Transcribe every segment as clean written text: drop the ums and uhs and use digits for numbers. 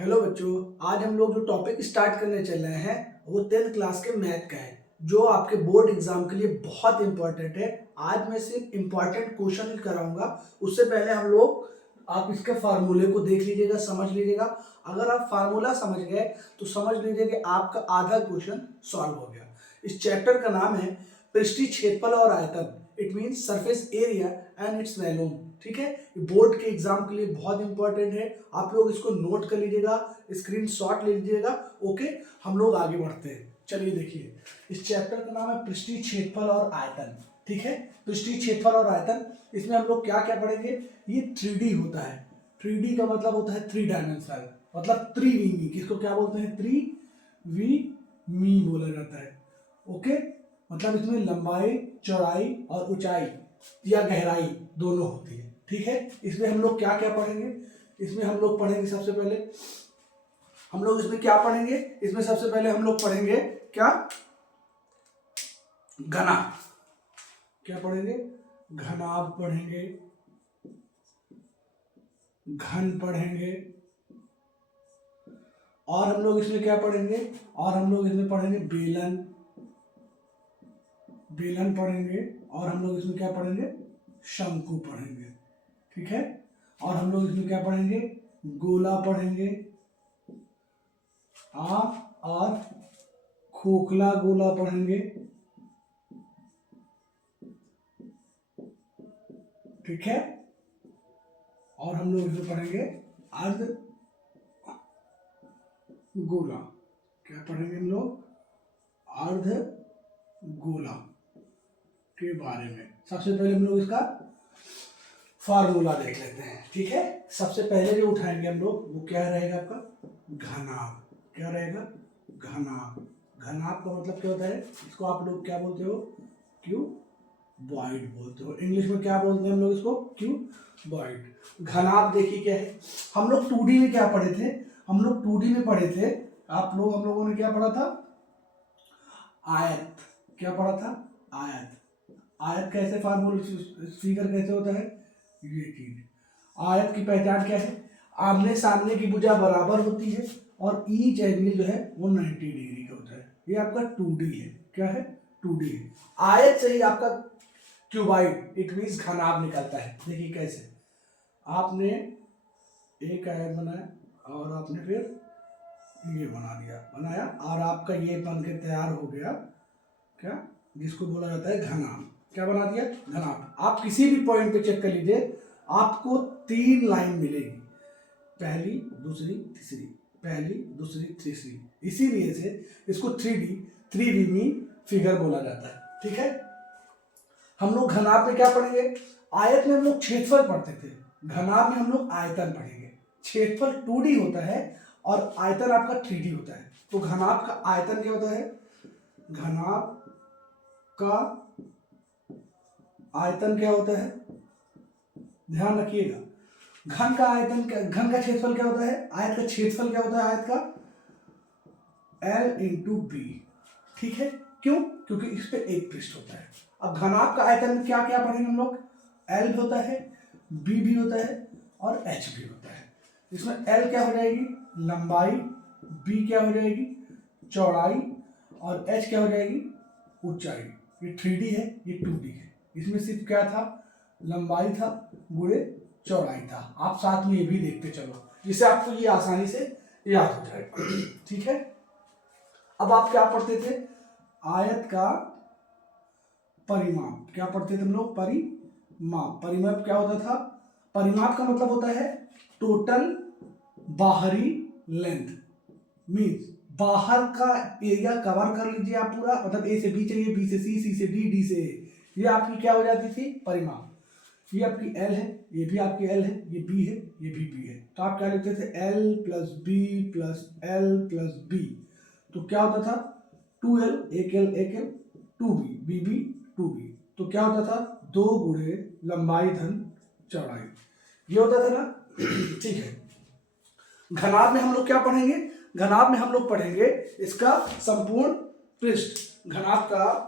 Hello बच्चों। आज हम लोग जो टॉपिक स्टार्ट करने चल रहे हैं वो 10th क्लास के मैथ का है, जो आपके बोर्ड एग्जाम के लिए बहुत इंपॉर्टेंट है। आज मैं सिर्फ इंपॉर्टेंट क्वेश्चन कराऊंगा। उससे पहले हम लोग आप इसके फार्मूले को देख लीजिएगा, समझ लीजिएगा। अगर आप फार्मूला समझ गए तो समझ लीजिए कि आपका आधा क्वेश्चन सॉल्व हो गया। इस चैप्टर का नाम है पृष्ठीय क्षेत्रफल और आयतन। It means surface area and its volume. ठीक है, बोर्ड के एग्जाम के लिए बहुत इंपॉर्टेंट है। आप लोग इसको नोट कर लीजिएगा, स्क्रीनशॉट ले लीजिएगा। ओके, हम लोग आगे बढ़ते हैं। चलिए देखिए, इस चैप्टर का नाम है पृष्ठीय क्षेत्रफल और आयतन। ठीक है, पृष्ठीय क्षेत्रफल और आयतन। इसमें हम लोग क्या क्या पढ़ेंगे। ये 3D होता है। 3D का मतलब होता है 3 डायमेंशनल, मतलब त्रिविमी। किसको क्या बोलते हैं? त्रिविमी बोला जाता है। ओके, मतलब इसमें लंबाई, चौड़ाई और ऊंचाई या गहराई दोनों होती है। ठीक है, इसमें हम लोग क्या क्या पढ़ेंगे। इसमें हम लोग पढ़ेंगे सबसे पहले हम लोग इसमें क्या पढ़ेंगे। इसमें सबसे पहले हम लोग पढ़ेंगे क्या? घना। क्या पढ़ेंगे? घनाभ पढ़ेंगे, घन पढ़ेंगे। और हम लोग इसमें क्या पढ़ेंगे? और हम लोग इसमें पढ़ेंगे बेलन, बेलन पढ़ेंगे। और हम लोग इसमें क्या पढ़ेंगे? शंकु पढ़ेंगे। ठीक है, और हम लोग इसमें क्या पढ़ेंगे? गोला पढ़ेंगे। और खोखला गोला पढ़ेंगे। ठीक है, और हम लोग इसमें पढ़ेंगे अर्ध गोला। क्या पढ़ेंगे हम लोग? अर्ध गोला के बारे में। सबसे पहले हम लोग इसका फार्मूला देख लेते हैं। ठीक है, सबसे पहले जो उठाएंगे हम लोग वो क्या रहेगा? आपका घनाभ। क्या रहेगा? घनाभ। घनाभ का मतलब क्या होता है? इसको आप लोग क्या बोलते हो? क्यूबॉइड बोलते हो। इंग्लिश में क्या बोलते हैं हम लोग इसको? क्यूबॉइड। घनाभ देखिए क्या है। हम लोग 2D में क्या पढ़े थे? हम लोग 2D में पढ़े थे। हम लोगों ने क्या पढ़ा था? आयत। क्या पढ़ा था? आयत। आयत कैसे फार्मूला, फिगर कैसे होता है? ये चीज। आयत की पहचान क्या है? आमने सामने की भुजा बराबर होती है और ईच एंगल जो है वो 90 डिग्री का होता है। ये आपका 2D है। क्या है? 2D है। आयत से ही आपका क्यूबाइड, इट मीन्स घनाभ निकलता है। देखिए कैसे। आपने एक आयत बनाया और आपने फिर ये बनाया और आपका ये बन के तैयार हो गया। क्या? जिसको बोला जाता है घनाभ। क्या बना दिया? घनाभ। आप किसी भी पॉइंट पे चेक कर लीजिए, आपको 3 लाइन मिलेगी। पहली, दूसरी, तीसरी। पहली, दूसरी, तीसरी। इसीलिए से इसको 3D, त्रिविमी फिगर बोला जाता है। ठीक है, हम लोग घनाभ में क्या पढ़ेंगे? आयत में हम लोग क्षेत्रफल पढ़ते थे, घनाभ में हम लोग आयतन पढ़ेंगे। क्षेत्रफल 2D होता है और आयतन आपका 3D होता है। तो घनाभ का आयतन क्या होता है? घनाभ का आयतन क्या होता है? ध्यान रखिएगा। घन का आयतन, घन का क्षेत्रफल क्या होता है? आयत का क्षेत्रफल क्या होता है? आयत का L/B। ठीक है, क्यों? क्योंकि इस पे एक पृष्ठ होता है। अब घनाभ का आयतन में क्या क्या पढ़ेंगे हम लोग? L होता है, B भी होता है और H भी होता है। इसमें L क्या हो जाएगी? लंबाई। B क्या हो जाएगी? चौड़ाई। और H क्या हो जाएगी? ऊंचाई। ये 3D है, ये 2D है। इसमें सिर्फ क्या था? लंबाई था गुणे चौड़ाई था। आप साथ में ये भी देखते चलो, जिससे आपको ये आसानी से याद हो जाएगा। ठीक है, अब आप क्या पढ़ते थे? आयत का परिमाप। क्या पढ़ते थे हम लोग? परिमाप। परिमाप क्या होता था? परिमाप का मतलब होता है टोटल बाहरी लेंथ। मीन्स बाहर का एरिया कवर कर लीजिए आप पूरा, मतलब ए से बी चाहिए, बी से सी से डी, डी से ए। ये आपकी क्या हो जाती थी? परिमाप। ये आपकी L है, ये भी आपकी L है, ये B है, ये भी B है। तो आप क्या लिखते थे? L plus B plus L plus B। तो क्या होता था? 2L, एक L, एक L, 2B, BB, 2B। तो क्या होता था? 2 गुणे लंबाई धन चौड़ाई। ये होता था ना? ठीक है, घनाभ में हम लोग क्या पढ़ेंगे? घनाभ में हम लोग पढ़ेंगे इसका संपूर्ण पृष्ठ। घनाभ का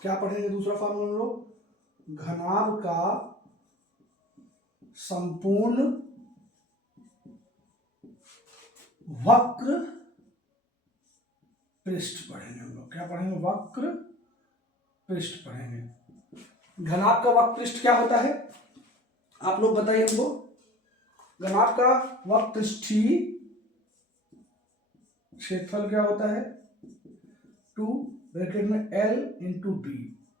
क्या पढ़ेंगे? दूसरा फॉर्मूला हम लोग घनाभ का संपूर्ण वक्र पृष्ठ पढ़ेंगे हम लोग। क्या पढ़ेंगे? वक्र पृष्ठ पढ़ेंगे। घनाभ का वक्र पृष्ठ क्या होता है आप लोग बताइए हमको। घनाभ का वक्र पृष्ठीय क्षेत्रफल क्या होता है? 2 ब्रैकेट में L into B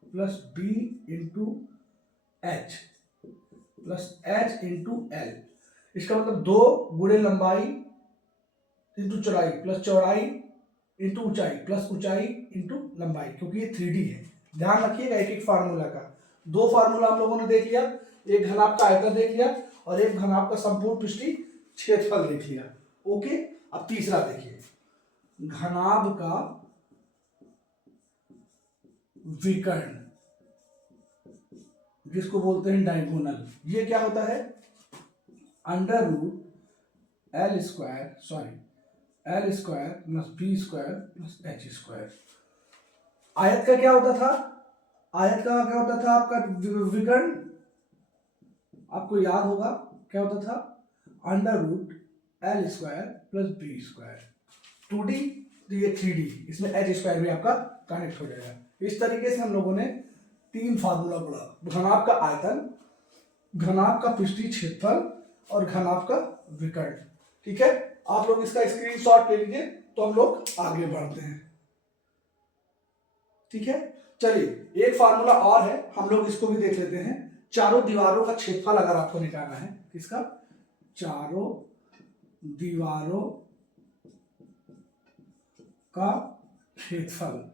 plus B into H plus H into L. इसका मतलब 2 गुणे लंबाई इंटू चौड़ाई प्लस चौड़ाई इंटू ऊंचाई प्लस ऊंचाई इंटू लंबाई, क्योंकि ये 3D है। ध्यान रखिएगा एक एक फार्मूला का। 2 फार्मूला हम लोगों ने देख लिया, एक घनाभ का आयतन देख लिया और एक घनाभ का संपूर्ण पृष्ठीय क्षेत्रफल देख लिया। ओके, अब तीसरा देखिए, घनाभ का विकर्ण, जिसको बोलते हैं डायगोनल। ये क्या होता है? Under root L square plus B square plus H square. आयत का क्या होता था? आयत का क्या होता था आपका विकर्ण? आपको याद होगा क्या होता था? Under root L square plus B square. 2D तो ये 3D, इसमें एच स्क्वायर भी आपका कनेक्ट हो जाएगा। इस तरीके से हम लोगों ने 3 फार्मूला पढ़ा, घनाभ का आयतन, घनाभ का पृष्ठीय क्षेत्रफल और घनाभ का विकर्ण। ठीक है, आप लोग इसका स्क्रीनशॉट ले लीजिए तो हम लोग आगे बढ़ते हैं। ठीक है, चलिए एक फार्मूला और है, हम लोग इसको भी देख लेते हैं। चारों दीवारों का क्षेत्रफल अगर आपको निकालना है, किसका? चारों दीवारों का क्षेत्रफल।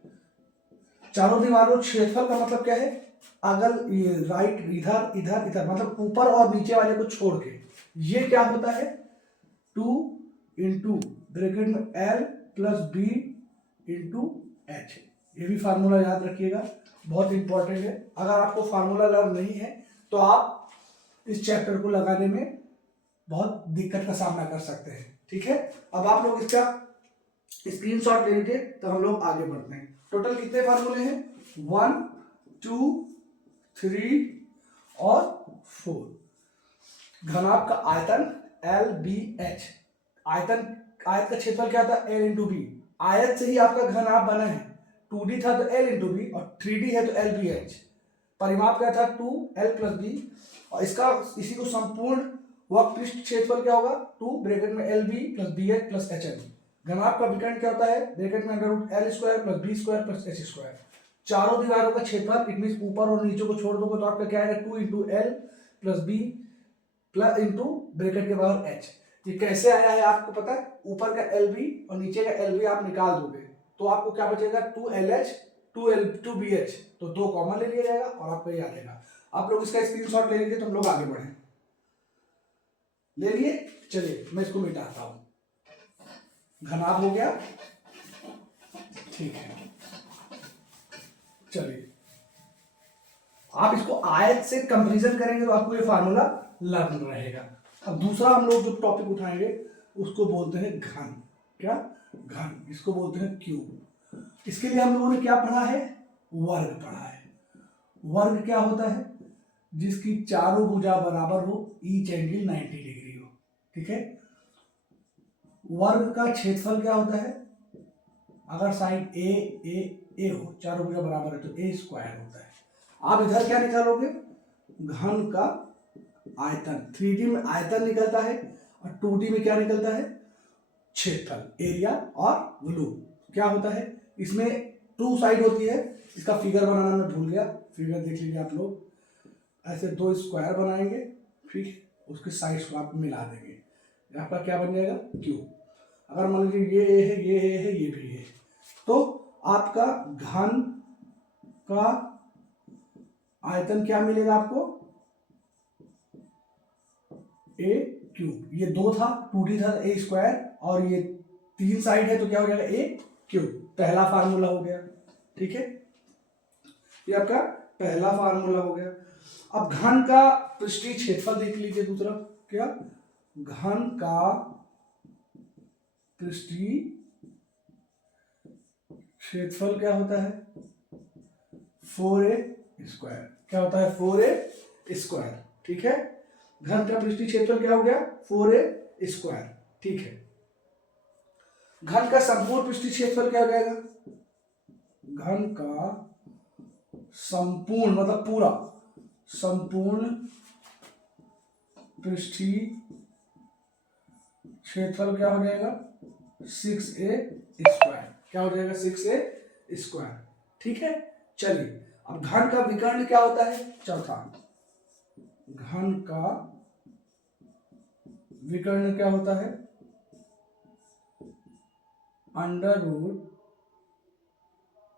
चारों दीवारों क्षेत्रफल का मतलब क्या है? अगर ये राइट इधर इधर इधर, मतलब ऊपर और नीचे वाले को छोड़ के, ये क्या होता है? 2 इंटू ब्रैकेट में L plus B into H. ये भी फार्मूला याद रखिएगा, बहुत इंपॉर्टेंट है। अगर आपको फार्मूला लर्न नहीं है तो आप इस चैप्टर को लगाने में बहुत दिक्कत का सामना कर सकते हैं। ठीक है, अब आप लोग इसका स्क्रीनशॉट ले लीजिए तो हम लोग आगे बढ़ते हैं। टोटल कितने फार्मूले हैं? 1 2 3 और 4। घनाभ का आयतन एल बी एच। आयतन, आयत का क्षेत्रफल क्या था? L into B. आयत से ही आपका घनाभ बना है। 2D था तो एल इंटू बी और 3D है तो एल बी एच। परिमाप क्या था? 2L प्लस बी, और इसका इसी को संपूर्ण वक्र पृष्ठ क्षेत्रफल क्या होगा? 2 ब्रैकेट में L B plus B H plus H L. घनाभ का विकर्ण क्या होता है? ब्रैकेट में under root L square plus B square plus H square. चारों दीवारों का क्षेत्रफल, इट मीन ऊपर और नीचे को छोड़ दोगे तो आपका क्या आएगा? 2 into L plus B plus into bracket के बाहर एच। ये कैसे आया है आपको पता है? ऊपर का एल बी और नीचे का एल बी आप निकाल दोगे तो आपको क्या बचेगा? 2LH 2BH, तो 2 कॉमन ले लिया जाएगा और आपको ये आ जाएगा। आप लोग इसका स्क्रीनशॉट ले लीजिए तो हम लोग आगे बढ़े। ले लिए, चलिए मैं इसको मिटाता हूं। घनाभ हो गया, ठीक है। चलिए आप इसको आयत से कंपैरिजन करेंगे तो आपको ये फार्मूला लर्न रहेगा। अब दूसरा हम लोग जो टॉपिक उठाएंगे उसको बोलते हैं घन। क्या? घन। इसको बोलते हैं क्यूब। इसके लिए हम लोगों ने क्या पढ़ा है? वर्ग पढ़ा है। वर्ग क्या होता है? जिसकी चारों भुजा बराबर हो, ईच एंगल 90 डिग्री हो। ठीक है, वर्ग का क्षेत्रफल क्या होता है? अगर साइन ए हो, चारों भुजा बराबर है तो ए स्क्वायर होता है। आप इधर क्या निकालोगे? घन का आयतन। 3D में आयतन निकलता है और 2D में क्या निकलता है? क्षेत्रफल, एरिया और वॉल्यूम। क्या होता है इसमें? 2 साइड होती है। इसका फिगर बनाना मैं भूल गया, फिगर देख लीजिए आप लोग। ऐसे 2 स्क्वायर बनाएंगे, ठीक, उसके साइड्स को आप मिला देंगे, आपका क्या बन जाएगा? क्यूब। अगर मान लीजिए ये है, ये है, ये भी है, तो आपका घन का आयतन क्या मिलेगा आपको? ए क्यूब। ये 2 था, 2D था, ए स्क्वायर, और ये 3 साइड है तो क्या हो जाएगा? ए क्यूब। पहला फार्मूला हो गया। ठीक है, ये आपका पहला फार्मूला हो गया। अब घन का पृष्ठीय क्षेत्रफल देख लीजिए दूसरा। क्या? घन का पृष्ठीय क्षेत्रफल क्या होता है? 4A square. क्या होता है? 4A square. ठीक है, घन का पृष्ठीय क्षेत्रफल क्या हो गया? 4A square. ठीक है, घन का संपूर्ण पृष्ठीय क्षेत्रफल क्या हो जाएगा? घन का संपूर्ण मतलब पूरा, संपूर्ण पृष्ठीय क्षेत्रफल क्या हो जाएगा? 6a²। क्या हो जाएगा? 6a²। ठीक है, चलिए अब घन का विकर्ण क्या होता है? चौथा, घन का विकर्ण क्या होता है? Under root.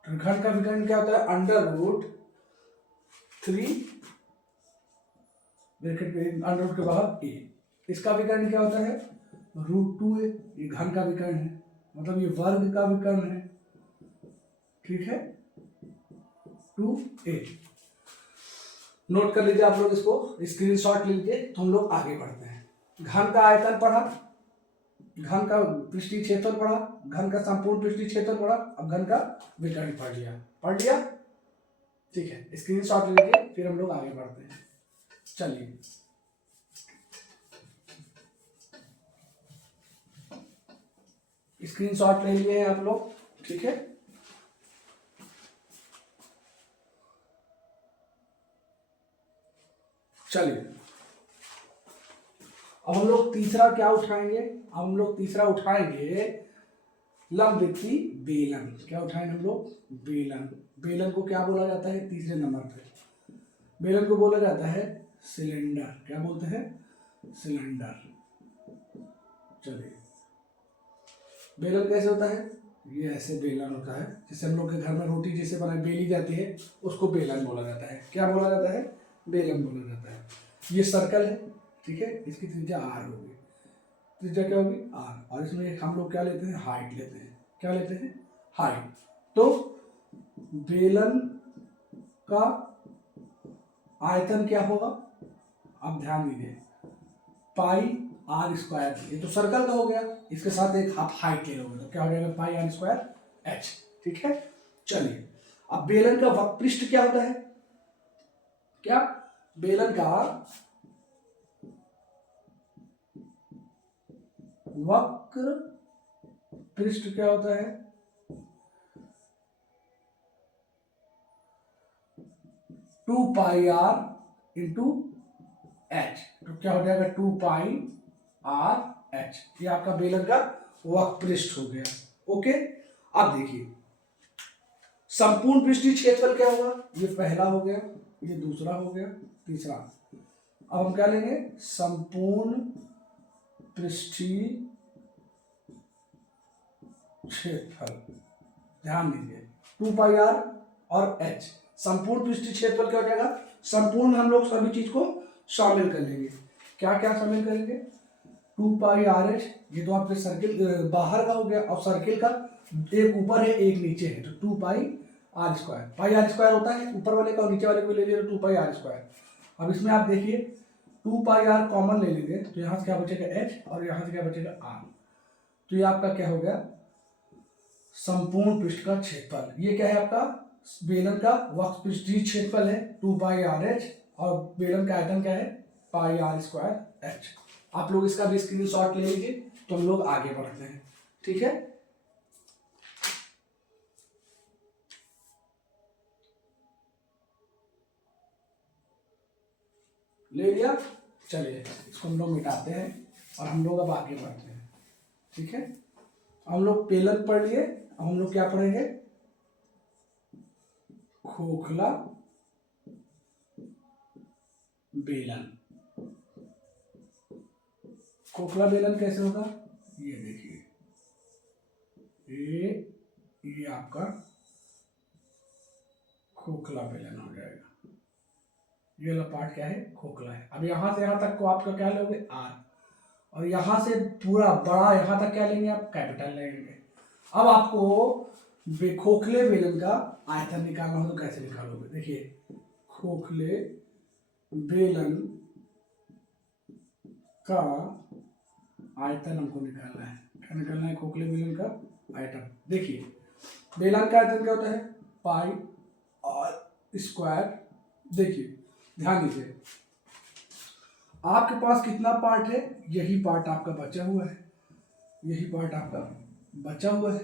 घन का विकर्ण क्या होता है? √3 ब्रैकेट में अंडर रूट के बाहर a। इसका विकर्ण क्या होता है? √2a। ये घन का विकर्ण है, मतलब ये वर्ग का विकर्ण है। ठीक है, 2a। नोट कर लीजिए आप लोग, इसको स्क्रीनशॉट ले लीजिए। तो हम लोग आगे बढ़ते हैं। घन का आयतन पढ़ा, घन का पृष्ठीय क्षेत्रफल पढ़ा, घन का संपूर्ण पृष्ठीय क्षेत्रफल पढ़ा, अब घन का विकर्ण पढ़ लिया। ठीक है, स्क्रीनशॉट ले लीजिए, फिर हम लोग आगे बढ़ते हैं। चलिए स्क्रीनशॉट ले लिए हैं आप लोग, ठीक है। चलिए अब हम लोग तीसरा क्या उठाएंगे? अब हम लोग तीसरा उठाएंगे लंबवृत्तीय बेलन। क्या उठाएंगे हम लोग? बेलन। बेलन को क्या बोला जाता है तीसरे नंबर पे? बेलन को बोला जाता है सिलेंडर। क्या बोलते हैं? सिलेंडर। चलिए बेलन कैसे होता है? ये ऐसे बेलन होता है, जैसे हम लोग के घर में रोटी जिसे बनाई बेली जाती है, उसको बेलन बोला जाता है। क्या बोला जाता है? बेलन बोला जाता है। ये सर्कल है, ठीक है, इसकी त्रिज्या r होगी। त्रिज्या क्या होगी? r। और इसमें हम लोग क्या लेते हैं? हाइट लेते हैं। क्या लेते हैं? हाइट। तो बेलन का आयतन क्या होगा? अब ध्यान दीजिए, πr²। ये तो सर्कल का हो गया, इसके साथ एक आप हाइट ले लोगे तो क्या हो जाएगा? πr²h। ठीक है, चलिए अब बेलन का वक्रपृष्ठ क्या होता है? क्या बेलन का वक्र पृष्ठ क्या होता है? 2πr into h। तो क्या हो जाएगा? 2πrh। ये आपका बेलन का वक्रपृष्ठ हो गया। ओके, अब देखिए संपूर्ण पृष्ठीय क्षेत्रफल क्या होगा? ये पहला हो गया, ये दूसरा हो गया, तीसरा। अब हम क्या लेंगे? संपूर्ण पृष्ठीय क्षेत्रफल। ध्यान दीजिए 2πr और h। संपूर्ण पृष्ठीय क्षेत्रफल क्या हो जाएगा? संपूर्ण हम लोग सभी चीज को शामिल कर लेंगे। क्या क्या शामिल करेंगे? 2πrh, ये तो आपके सर्किल बाहर का हो गया, और सर्किल का एक ऊपर है एक नीचे है, तो 2πr²। πr² होता है ऊपर वाले का, और नीचे वाले को ले लीजिए 2πr²। अब इसमें आप देखिए 2πr कॉमन ले लीजिए, तो यहाँ से क्या बचेगा? h, और यहाँ से क्या बचेगा? r। तो ये आपका क्या हो गया? संपूर्ण पृष्ठ का क्षेत्रफल। ये क्या है आपका? बेलन का वक्र पृष्ठीय क्षेत्रफल है 2πrh, और बेलन का आयतन क्या है? πr²h। आप लोग इसका भी स्क्रीनशॉट ले लीजिए, तो हम लोग आगे बढ़ते हैं। ठीक है, ले लिया। चलिए इसको हम लोग मिटाते हैं और हम लोग अब आगे बढ़ते हैं। ठीक है, हम लोग बेलन पढ़ लिए, अब हम लोग क्या पढ़ेंगे? खोखला बेलन। खोखला बेलन कैसे होगा? ये देखिए, ये आपका खोखला बेलन हो जाएगा। ये वाला पार्ट क्या है? खोखला है। अब यहां से यहां तक को आपका क्या लोगे? r, और यहां से पूरा बड़ा यहां तक क्या लेंगे? आप कैपिटल लेंगे। अब आपको खोखले बेलन का आयतन निकालना हो तो कैसे निकालोगे? देखिए खोखले बेलन का आयतन हमको निकालना है। क्या निकालना है? खोखले बेलन का आयतन। देखिए बेलन का आयतन क्या होता है? πr²। देखिए ध्यान दीजिए, आपके पास कितना पार्ट है? यही पार्ट आपका बचा हुआ है, यही पार्ट आपका बचा हुआ है,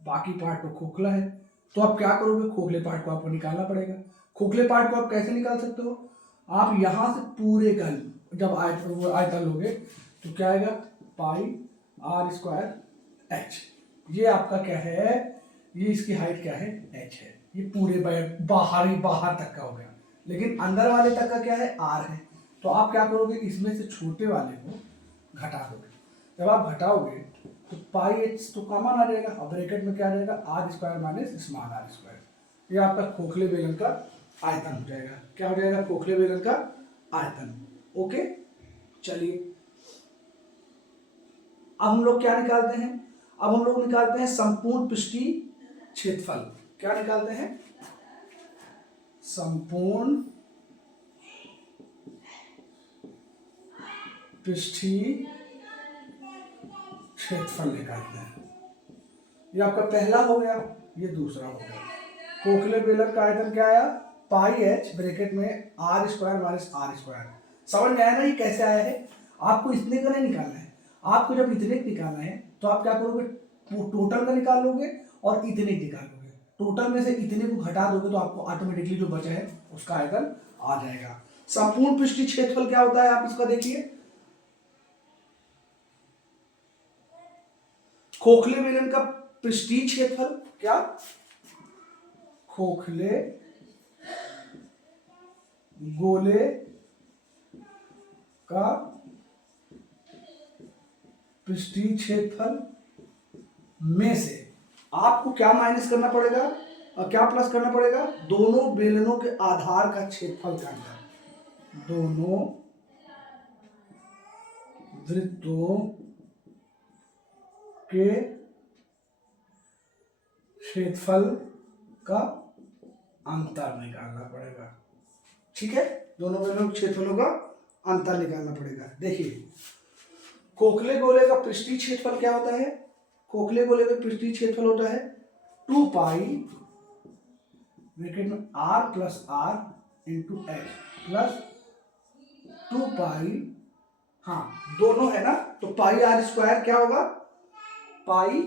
बाकी पार्ट तो खोखला है। तो आप क्या करोगे, खोखले पार्ट को आपको निकालना पड़ेगा। खोखले पार्ट को आप कैसे निकाल सकते हो, आप यहां से पूरे का जब आयतन लोगे तो क्या आएगा, पाई आर स्क्वायर एच। ये आपका क्या है, ये इसकी हाइट क्या है, एच है। ये पूरे बाहर तक का हो गया, लेकिन अंदर वाले तक का क्या है, आर है। तो आप क्या करोगे, इसमें से छोटे वाले को घटा दोगे। जब आप घटाओगे तो पाई एच तो कॉमन आ जाएगा, और ब्रैकेट में क्या आ जाएगा, R square minus small R square. ये आपका खोखले बेलन का आयतन हो जाएगा। क्या हो जाएगा, खोखले बेलन का आयतन। ओके, चलिए अब हम लोग क्या निकालते हैं, अब हम लोग निकालते हैं संपूर्ण पृष्ठीय क्षेत्रफल। क्या निकालते हैं, संपूर्ण पृष्ठीय क्षेत्रफल निकालते हैं। ये आपका पहला हो गया, ये दूसरा हो गया। खोखले बेलन का आयतन क्या आया, पाई एच ब्रैकेट में R square minus R square. समझ में आया ना ये कैसे आया है। आपको इतने का नहीं निकालना है, आपको जब इतने का निकालना है तो आप क्या करोगे, टोटल का निकाल लोगे और इतने निकाल लोगे। टोटल में से इतने को घटा दोगे तो आपको ऑटोमेटिकली जो बचा है उसका आयतन आ जाएगा। संपूर्ण पृष्ठीय क्षेत्रफल क्या होता है, आप इसका देखिए, खोखले बेलन का पृष्ठीय क्षेत्रफल क्या, खोखले गोले का पृष्ठीय क्षेत्रफल में से आपको क्या माइनस करना पड़ेगा और क्या प्लस करना पड़ेगा, दोनों बेलनों के आधार का क्षेत्रफल करना, दोनों वृत्तों के क्षेत्रफल का अंतर निकालना पड़ेगा। ठीक है, दोनों बेलनों के क्षेत्रफलों का अंतर निकालना पड़ेगा। देखिए खोखले गोले का पृष्ठीय क्षेत्रफल क्या होता है, खोखले गोले का पृष्ठीय क्षेत्रफल होता है 2 पाई ब्रैकेट में R plus R into H plus 2 pi, हाँ दोनों है ना, तो पाई आर स्क्वायर क्या होगा, pi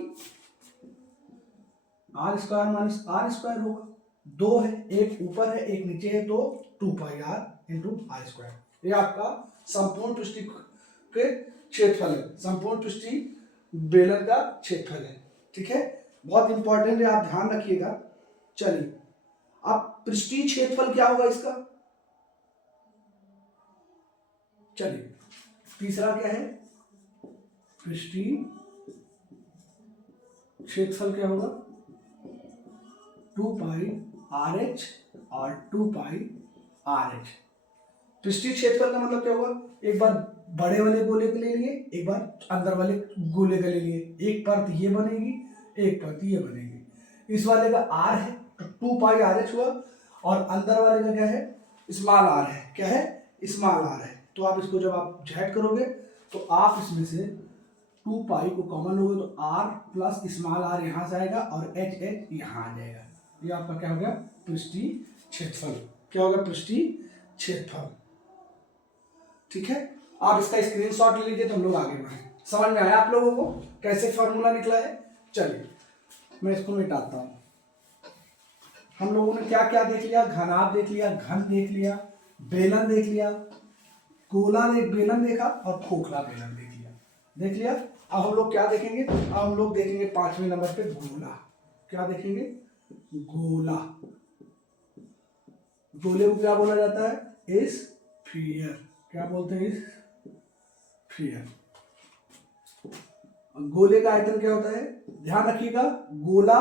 R square minus R square होगा। दो है, एक ऊपर है एक नीचे है, तो 2 पाई आर इंटू आर स्क्वायर। ये आपका संपूर्ण पृष्ठीय के क्षेत्रफल है, संपूर्ण पृष्ठीय बेलन का क्षेत्रफल है। ठीक है, बहुत इंपॉर्टेंट है, आप ध्यान रखिएगा। चलिए अब पृष्ठीय क्षेत्रफल क्या होगा इसका, चलिए तीसरा क्या है, पृष्ठीय क्षेत्रफल क्या होगा, 2 पाई आर एच और 2 पाई आर एच। पृष्ठीय क्षेत्रफल का मतलब क्या होगा, एक बार बड़े वाले गोले के ले लिए, एक बार अंदर वाले गोले के ले लिए, एक परत ये बनेगी एक परत ये बनेगी। इस वाले का आर है तो 2 पाई आर एच हुआ, और अंदर वाले का क्या है, स्मॉल आर है, क्या है, स्मॉल आर है। तो आप इसको जब आप जेड करोगे तो आप इसमें से 2 पाई को कॉमन लोगे तो आर प्लस स्मॉल आर यहाँ से आएगा और एच एच यहाँ आ जाएगा। ये आपका क्या हो गया, पृष्ठीय क्षेत्रफल। क्या होगा, पृष्ठीय क्षेत्रफल। ठीक है, आप इसका स्क्रीनशॉट ले लीजिए तो हम लोग आगे बढ़े। समझ में आया आप लोगों को कैसे फॉर्मूला निकला है। चलिए मैं इसको मिटाता हूं। हम लोगों ने क्या क्या देख लिया, घनाभ देख लिया, घन देख लिया, बेलन देख लिया, गोला बेलन देखा और खोखला बेलन देख लिया। अब हम लोग क्या देखेंगे, अब हम लोग देखेंगे 5वें नंबर पे गोला। क्या देखेंगे, गोला। गोले को क्या बोला जाता है, स्फीयर। क्या बोलते हैं, स्फीयर। गोले का आयतन क्या होता है, ध्यान रखिएगा, गोला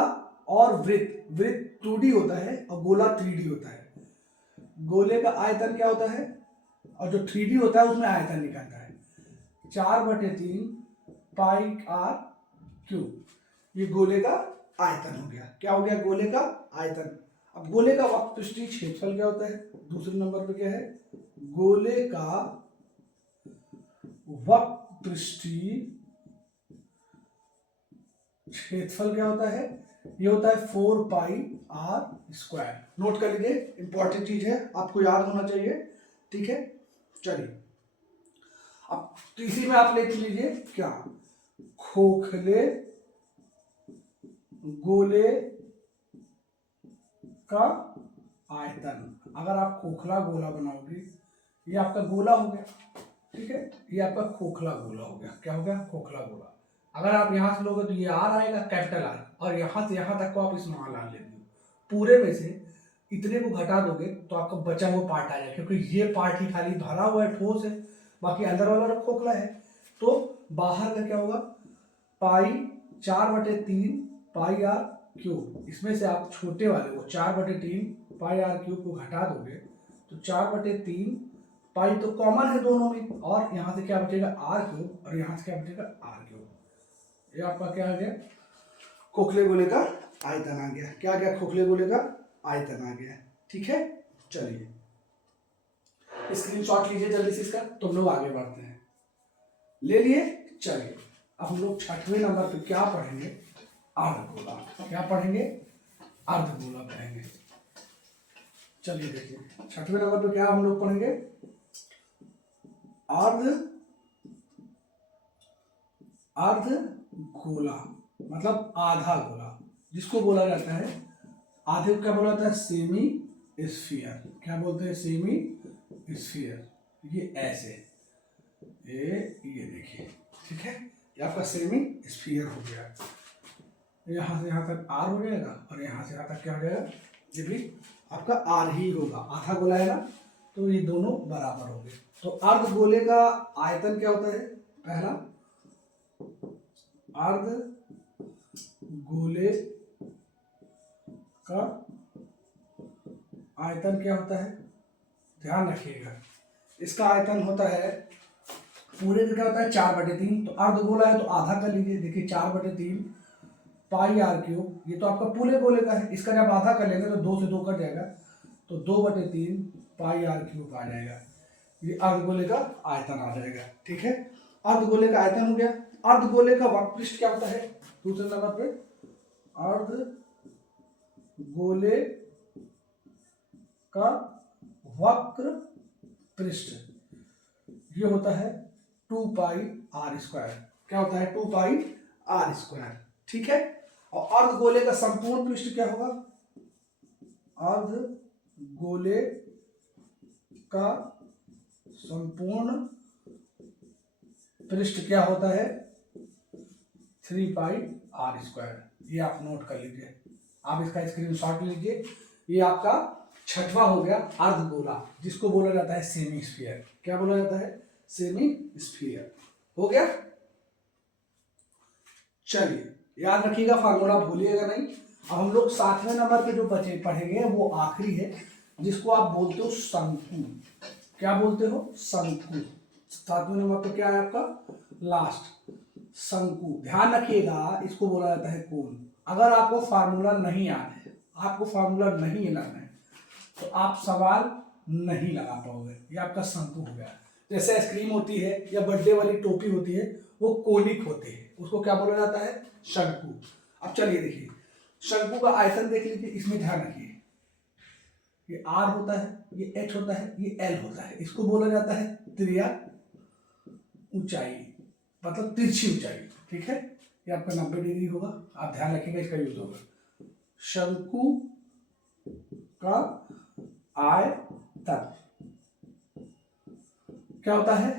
और वृत्त 2D होता है और गोला 3D होता है। गोले का आयतन क्या होता है, और जो 3D होता है उसमें आयतन निकलता है 4/3 पाई आर क्यूब। ये गोले का आयतन हो गया। क्या हो गया, गोले का आयतन। अब गोले का वक्र पृष्ठीय क्षेत्रफल क्या होता है, दूसरे नंबर पे क्या है, गोले का वक्र पृष्ठीय क्षेत्रफल क्या होता है, ये होता है 4 पाई आर स्क्वायर। नोट कर लीजिए, इंपॉर्टेंट चीज है, आपको याद होना चाहिए। ठीक है, चलिए अब तीसरी में आप लिख लीजिए क्या, खोखले गोले का आयतन। अगर आप खोखला गोला बनाओगे, ये आपका गोला हो गया, ठीक है, ये आपका खोखला गोला हो गया। क्या हो गया? खोखला गोला। अगर आप यहां से लोगे तो ये आर आएगा, कैपिटल आर, और यहां से यहां तक को आप स्मॉल आर लेते हो। पूरे में से इतने को घटा दोगे तो आपका बचा हुआ पार्ट आ जाएगा, क्योंकि ये पार्ट ही खाली भरा हुआ है, ठोस है, बाकी अंदर वाला खोखला है। तो बाहर का क्या होगा? पाई 4/3 पाई आर क्यूब। इसमें से आप छोटे वाले को 4/3 पाई आर क्यूब को घटा दोगे तो 4/3 पाई तो कॉमन है दोनों में, और यहाँ से क्या बचेगा? आर क्यूब, और यहाँ से क्या बचेगा? R cube. ये आपका क्या आ गया? खोखले गोले का आयतन आ गया। क्या आ गया? खोखले गोले का आयतन आ गया। ठीक है, चलिए स्क्रीनशॉट लीजिए जल्दी से इसका, तो हम लोग आगे बढ़ते हैं। ले लिए? चलिए अब हम लोग 6वें नंबर पे क्या पढ़ेंगे? अर्धगोला। क्या पढ़ेंगे? अर्धगोला पढ़ेंगे। चलिए देखिए 6वें नंबर पे क्या हम लोग पढ़ेंगे? अर्धगोला मतलब आधा गोला, जिसको बोला जाता है आधे को क्या बोला जाता है? Semi sphere. क्या बोलते हैं? Semi sphere. ये ऐसे, ये देखिए, ठीक है, ये आपका सेमी स्फीयर हो गया। यहाँ से यहाँ तक आर हो जाएगा, और यहाँ से यहाँ तक क्या हो जाएगा? ये भी आपका आर ही होगा। आधा गोला है ना, तो ये दोनों बराबर हो गए। तो अर्ध गोले का आयतन क्या होता है? पहला, अर्ध गोले का आयतन क्या होता है? ध्यान रखिएगा, इसका आयतन होता है पूरे का क्या होता है? 4/3। तो अर्धगोला है तो आधा कर लीजिए। देखिए 4/3 पाई आर क्यूब, ये तो आपका पूरे गोले का है, इसका जब आधा कर लेंगे तो 2 से 2 कट जाएगा, तो 2/3 पाई आर क्यूब आ जाएगा। ये अर्धगोले का आयतन आ जाएगा। ठीक है, अर्धगोले का आयतन हो गया। अर्धगोले का वक्रपृष्ठ क्या होता है? दूसरे नंबर पे अर्धगोले का वक्र पृष्ठ ये होता है 2πr²। क्या होता है? 2πr²। ठीक है, और अर्धगोले का संपूर्ण पृष्ठ क्या होगा? अर्धगोले का संपूर्ण पृष्ठ क्या होता है? 3πr²। ये आप नोट कर लीजिए, आप इसका स्क्रीनशॉट लीजिए। ये आपका 6वां हो गया अर्धगोला, जिसको बोला जाता है सेमी स्फीयर। क्या बोला जाता है? Semi sphere. हो गया? चलिए याद रखिएगा, फार्मूला भूलिएगा नहीं। अब हम लोग 7वें नंबर पे जो बचे पढ़ेंगे वो आखिरी है, जिसको आप बोलते हो शंकु। क्या बोलते हो? शंकु। 7वें नंबर पे क्या है आपका? लास्ट, शंकु। ध्यान रखिएगा, इसको बोला जाता है कोण। अगर आपको फार्मूला नहीं याद है, आपको फार्मूला नहीं याद है, तो आप सवाल नहीं लगा पाओगे। ये आपका शंकु हो गया। जैसे आइसक्रीम होती है या बर्थडे वाली टोपी होती है, वो कोनिक होती है, उसको क्या बोला जाता है? शंकु। अब चलिए देखिए, शंकु का आयतन देख लीजिए, इसमें ध्यान रखिए, ये आर होता है, ये एच होता है, ये एल होता है। इसको बोला जाता है त्रिया ऊंचाई, मतलब तिरछी ऊंचाई। ठीक है, ये आपका 90 डिग्री होगा, आप ध्यान रखिएगा, इसका यूज होगा। शंकु का आयतन क्या होता है?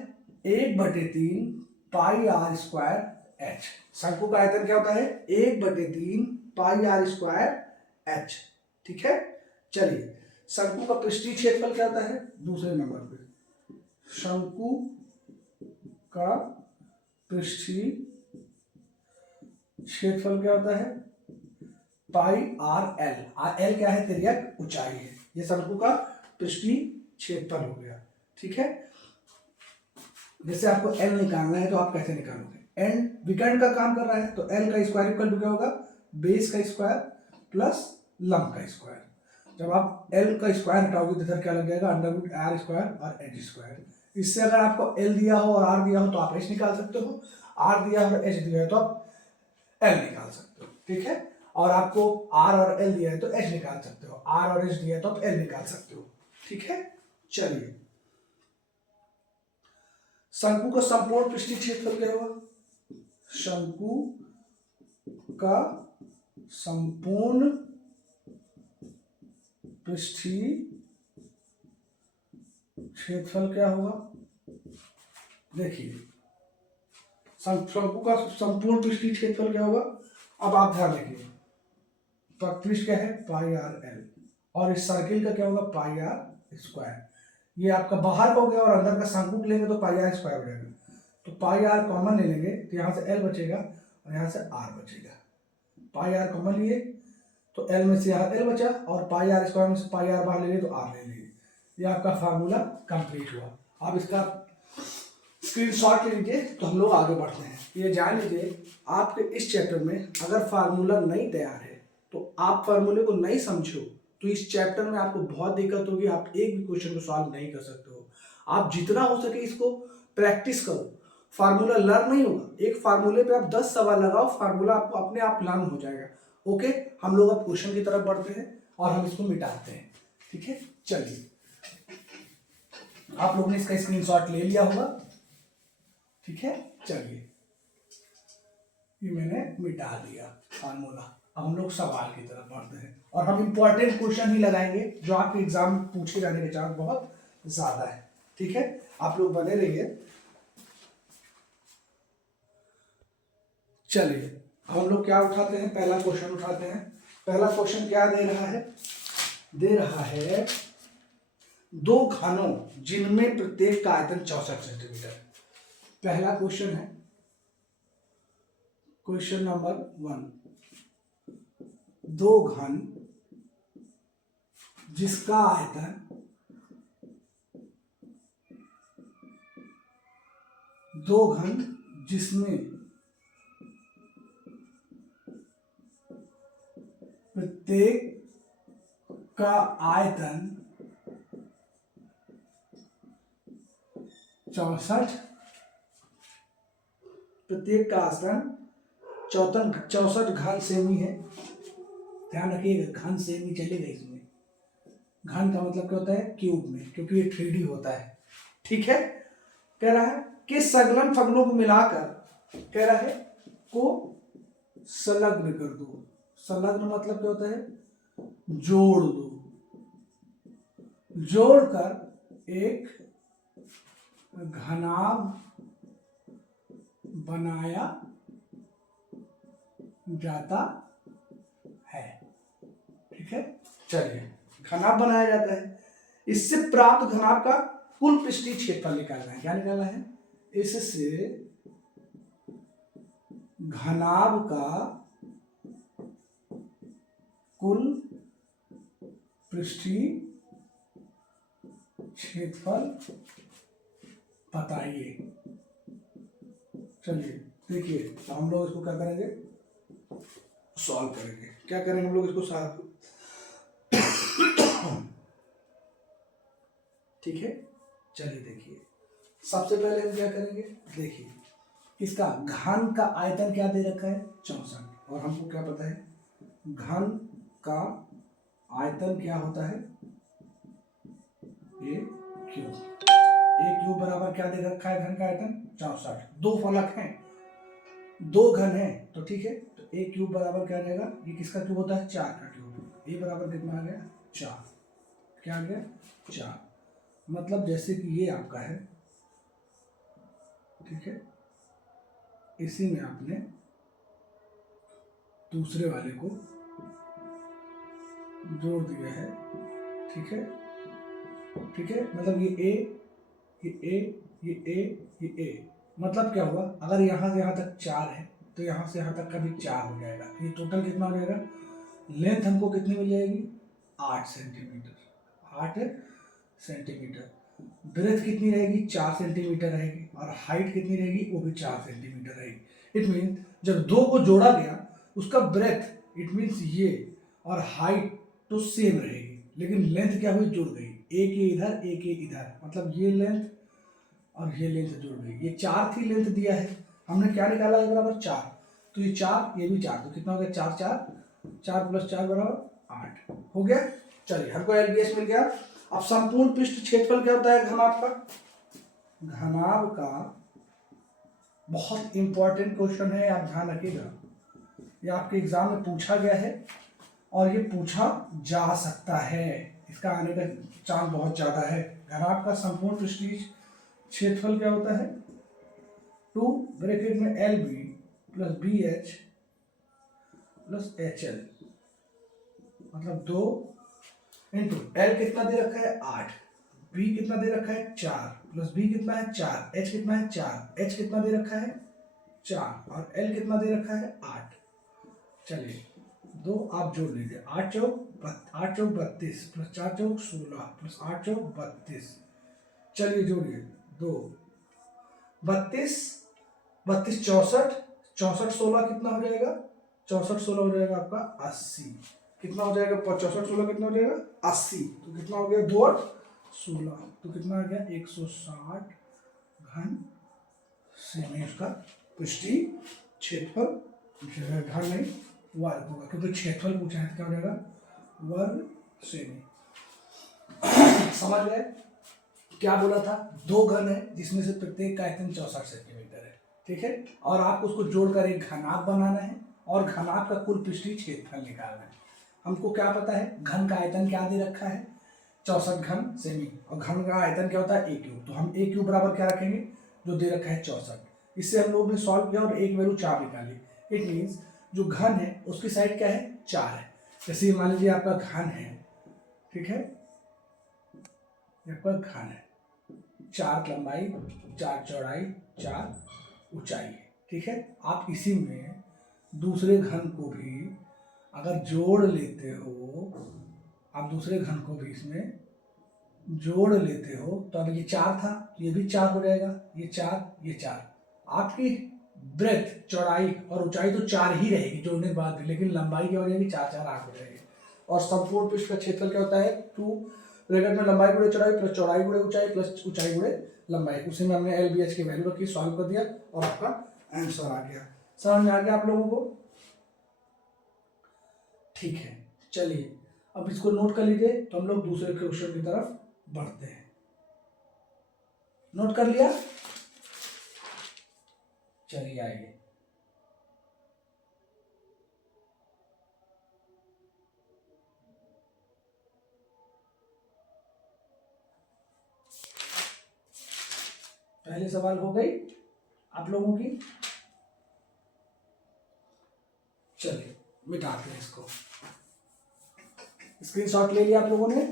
1/3 πr² h। शंकु का आयतन क्या होता है? 1/3 πr² h। ठीक है, चलिए शंकु का पृष्ठीय क्षेत्रफल क्या होता है? दूसरे नंबर पे शंकु का पृष्ठीय क्षेत्रफल क्या होता है? πr_l। l क्या है? तिर्यक ऊंचाई है। ये शंकु का पृष्ठीय क्षेत्रफल हो गया। ठीक है, जैसे आपको l निकालना है तो आप कैसे निकालोगे? एंड विकर्ण का काम कर रहा है, तो l का स्क्वायर इक्वल टू क्या होगा? बेस का स्क्वायर प्लस लंब का स्क्वायर। जब आप l का स्क्वायर हटाओगे तो इधर क्या लग जाएगा? √r² और h²। इससे अगर आपको l दिया हो और r दिया हो तो आप h निकाल सकते हो, r दिया हो और h दिया है तो आप l निकाल सकते हो। ठीक है, और आपको r और l दिया है तो h निकाल सकते हो, r और h दिया है तो आप l निकाल सकते हो। ठीक है, चलिए शंकु का संपूर्ण पृष्ठीय क्षेत्रफल क्या होगा? शंकु का संपूर्ण पृष्ठीय क्षेत्रफल क्या होगा? देखिए शंकु का संपूर्ण पृष्ठीय क्षेत्रफल क्या होगा? अब आप ध्यान रखिए, पृष्ठ क्या है? पाई आर एल, और इस सर्किल का क्या होगा? Pi R square. ये आपका बाहर का हो गया, और अंदर का शंकु लेंगे तो पाई आर स्क्वायर हो जाएगा। तो पाई आर कॉमन ले लेंगे तो यहाँ से एल बचेगा और यहाँ से आर बचेगा। पाई आर कॉमन लिए तो एल में से यहाँ एल बचा, और पाई आर स्क्वायर में से पाई आर बाहर ले लिए तो आर ले लिए। ये आपका फार्मूला कंप्लीट हुआ। अब इसका स्क्रीनशॉट ले लीजिए तो हम लोग आगे बढ़ते हैं। ये जान लीजिए, आपके इस चैप्टर में अगर फार्मूला नहीं तैयार है तो आप फार्मूले को नहीं समझो तो इस चैप्टर में आपको बहुत दिक्कत होगी, आप एक भी क्वेश्चन को सॉल्व नहीं कर सकते हो। आप जितना हो सके इसको प्रैक्टिस करो, फार्मूला लर्न नहीं होगा, एक फार्मूले पे आप 10 सवाल लगाओ, फार्मूला आपको अपने आप लर्न हो जाएगा। ओके, हम लोग अब क्वेश्चन की तरफ बढ़ते हैं और हम इसको मिटाते हैं। ठीक है, चलिए, आप लोगों ने इसका स्क्रीनशॉट ले लिया होगा। ठीक है, चलिए, ये मैंने मिटा दिया फार्मूला। अब हम लोग सवाल की तरफ बढ़ते हैं और हम इंपॉर्टेंट क्वेश्चन ही लगाएंगे जो आपके एग्जाम में पूछे जाने के चांस बहुत ज्यादा है। ठीक है, आप लोग बने रहिए। चलिए, अब हम लोग क्या उठाते हैं? पहला क्वेश्चन उठाते हैं। पहला क्वेश्चन क्या दे रहा है? दे रहा है दो घनों जिनमें प्रत्येक का आयतन 64 सेंटीमीटर। पहला क्वेश्चन है, क्वेश्चन नंबर 1, दो घन जिसका आयतन जिसमें प्रत्येक का आयतन 64, प्रत्येक का आयतन 64 घन सेमी है। ध्यान रखिएगा, घन सेमी चलेगा इसमें। घन का मतलब क्या होता है? क्यूब में, क्योंकि ये 3D होता है। ठीक है, कह रहा है कि संलग्न फगनों को मिलाकर, कह रहा है को संलग्न कर दो। संलग्न मतलब क्या होता है? जोड़ दो। जोड़कर एक घनाभ बनाया जाता है। ठीक है, चलिए, घनाभ बनाया जाता है। इससे प्राप्त घनाभ का कुल पृष्ठीय क्षेत्रफल निकालना है। क्या निकालना है? इससे घनाभ का कुल पृष्ठीय क्षेत्रफल बताइए। चलिए देखिए, तो हम लोग इसको क्या करेंगे? सॉल्व करेंगे। क्या करेंगे हम लोग इसको सॉल्व? ठीक है, चलिए देखिए, सबसे पहले हम क्या करेंगे? देखिए, इसका घन का आयतन क्या दे रखा है? 64, और हमको क्या पता है? घन का आयतन क्या होता है? ए क्यूब बराबर क्या दे रखा है? घन का आयतन 64। दो फलक हैं, दो घन है, तो ठीक है, तो ए क्यूब बराबर क्या रहेगा? ये किसका क्यूब होता है? 4 का क्यूब। ए बराबर कितना आ गया? 4। क्या आ गया? 4। मतलब जैसे कि ये आपका है, ठीक है, इसी में आपने दूसरे वाले को जोड़ दिया है। ठीक है, ठीक है, मतलब ये ए, ये ए, ये ए, ये ए, मतलब क्या हुआ? अगर यहाँ से यहाँ तक 4 है तो यहाँ से यहाँ तक का भी 4 हो जाएगा। ये टोटल कितना हो जाएगा? लेंथ हमको कितनी मिल जाएगी? 8 सेंटीमीटर। 8 सेंटीमीटर। ब्रेथ कितनी रहेगी? 4 सेंटीमीटर रहेगी, और हाइट कितनी रहेगी? वो भी 4 सेंटीमीटर रहेगी। इट मीन जब दो को जोड़ा गया उसका ब्रेथ, इट मीन्स ये, और हाइट तो सेम रहेगी, लेकिन लेंथ क्या हुई? जुड़ गई। एक ये इधर, एक ये इधर, मतलब ये लेंथ और ये लेंथ जुड़ गई। ये 4 थी लेंथ दिया है, हमने क्या निकाला है? बराबर 4। तो ये 4, ये भी 4, तो कितना हो गया? 4 4 + 4 बराबर 8 हो गया। चलिए, हमको एलबीएस मिल गया। अब संपूर्ण पृष्ठ क्षेत्रफल क्या होता है घनाभ का? घनाभ का बहुत इंपॉर्टेंट क्वेश्चन है, आप ध्यान रखिएगा। ये आपके एग्जाम में पूछा गया है और ये पूछा जा सकता है, इसका आने का चांस बहुत ज़्यादा है। घनाभ का संपूर्ण पृष्ठीय क्षेत्रफल क्या होता है? 2 ब्रैकेट में LB plus BH plus HL, मतलब 2 इंटू L कितना दे रखा है 8, B कितना दे रखा है 4 प्लस B कितना है 4, H कितना है 4, H कितना दे रखा है 4 और L कितना दे रखा है 8। चलिए 2 आप जोड़ लीजिए, 8 चौक 32 प्लस 4 चौक 16 प्लस 8 चौक 32। चलिए जोड़िए 2 32 32 64 64 16 कितना हो जाएगा? 64 16 हो जाएगा आपका 80। कितना हो जाएगा? 64 16 कितना हो जाएगा? 80। तो कितना हो गया? 2 और 16, तो कितना आ गया? 160 घन सेमी उसका पृष्ठीय क्षेत्रफल, घन नहीं वर्ग होगा, क्योंकि क्षेत्रफल पूछा है, क्या हो जाएगा? वर्ग सेमी। समझ गए? क्या बोला था? 2 घन है जिसमें से प्रत्येक का आयतन 64 सेंटीमीटर है, ठीक है। और आपको उसको जोड़कर एक घनाभ बनाना है और घनाभ का कुल पृष्ठीय क्षेत्रफल निकालना है। हमको क्या पता है? घन का आयतन क्या दे रखा है? 64 घन सेमी, और घन का आयतन क्या होता है? a cube. तो हम a क्यूब बराबर क्या रखेंगे? जो दे रखा है 64। इससे हम लोग ने सॉल्व किया और एक वैल्यू 4 निकाली। इट मीन्स जो घन है उसकी साइड क्या है? 4 है। जैसे मान लीजिए आपका घन है, ठीक है, आपका घन है, 4 लंबाई 4 चौड़ाई 4 ऊंचाई है, ठीक है। आप इसी में दूसरे घन को भी अगर जोड़ लेते हो, आप दूसरे घन को भी इसमें जोड़ लेते हो, तो अब ये 4 था, ये भी 4 हो जाएगा, ये 4 आपकी ब्रेथ चौड़ाई और ऊंचाई तो 4 ही रहेगी जोड़ने के बाद भी, लेकिन लंबाई क्या हो जाएगी? 4 4 8 हो जाएगी। और संपूर्ण पृष्ठ का क्षेत्रफल क्या होता है? 2 ब्रैकेट में लंबाई गुणे चौड़ाई प्लस चौड़ाई गुणे ऊंचाई प्लस ऊंचाई गुणे लंबाई। उसी में हमने LBH की वैल्यू रखी, सॉल्व कर दिया और आपका आंसर आ गया। समझ में आ गया आप लोगों को? ठीक है, चलिए अब इसको नोट कर लीजिए, तो हम लोग दूसरे क्वेश्चन की तरफ बढ़ते हैं। नोट कर लिया? चलिए आइए। पहले सवाल हो गई आप लोगों की? चलिए मिटाते हैं इसको। स्क्रीनशॉट ले लिया आप लोगों ने?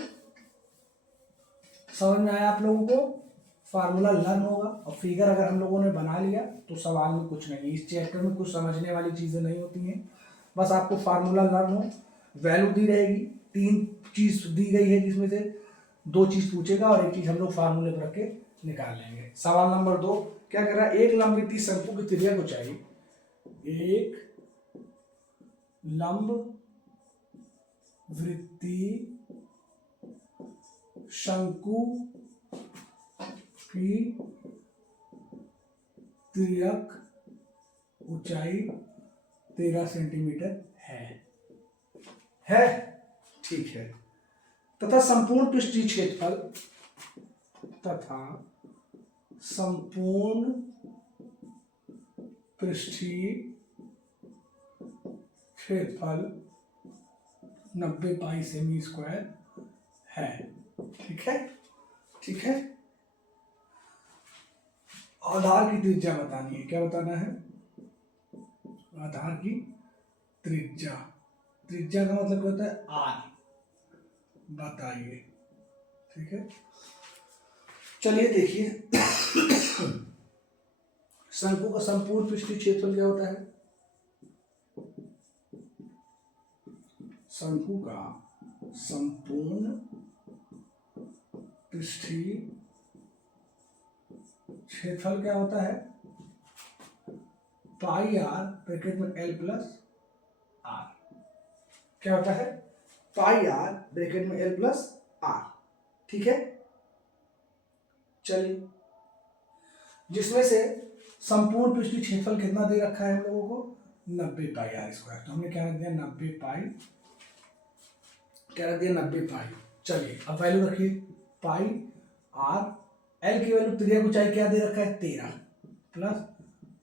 समझ में आया आप लोगों को? फार्मूला लर्न होगा और फिगर अगर हम लोगों ने बना लिया तो सवाल में कुछ नहीं, इस चैप्टर में कुछ समझने वाली चीज़ें नहीं होती हैं। बस आपको फार्मूला लर्न हो, वैल्यू दी रहेगी, 3 चीज़ दी गई है जिसमें से 2 चीज़ पूछेगा और 1 चीज़ हम लोग फार्मूले पर रख के निकाल लेंगे। सवाल नंबर 2 क्या कर रहा है? एक लंबवृत्तीय शंकु की त्रिज्या को चाहिए, एक लंब वृत्तीय शंकु की तिर्यक ऊंचाई 13 सेंटीमीटर है, ठीक है, तथा संपूर्ण पृष्ठीय क्षेत्रफल क्षेत्रफल 90 पाई सेमी स्क्वायर है, ठीक है, ठीक है। आधार की त्रिज्या बतानी है, क्या बताना है? आधार की त्रिज्या, त्रिज्या का मतलब क्या होता है? आर, बताइए, ठीक है। चलिए देखिए शंकु का संपूर्ण पृष्ठीय क्षेत्रफल क्या होता है? शंकु का संपूर्ण पृष्ठीय क्षेत्रफल क्या होता है? पाई आर ब्रैकेट में L प्लस आर, क्या होता है? पाई आर ब्रैकेट में L प्लस आर, ठीक है। चलिए, जिसमें से संपूर्ण पृष्ठीय क्षेत्रफल कितना दे रखा है हम लोगों को? 90 पाई आर स्क्वायर। तो हमने क्या रख दिया? 90 पाई, क्या रख दिया? 90 पाई। चलिए अब वैल्यू रखिए, पाई आर, एल की वैल्यू त्रिज्या ऊंचाई क्या दे रखा है? 13 प्लस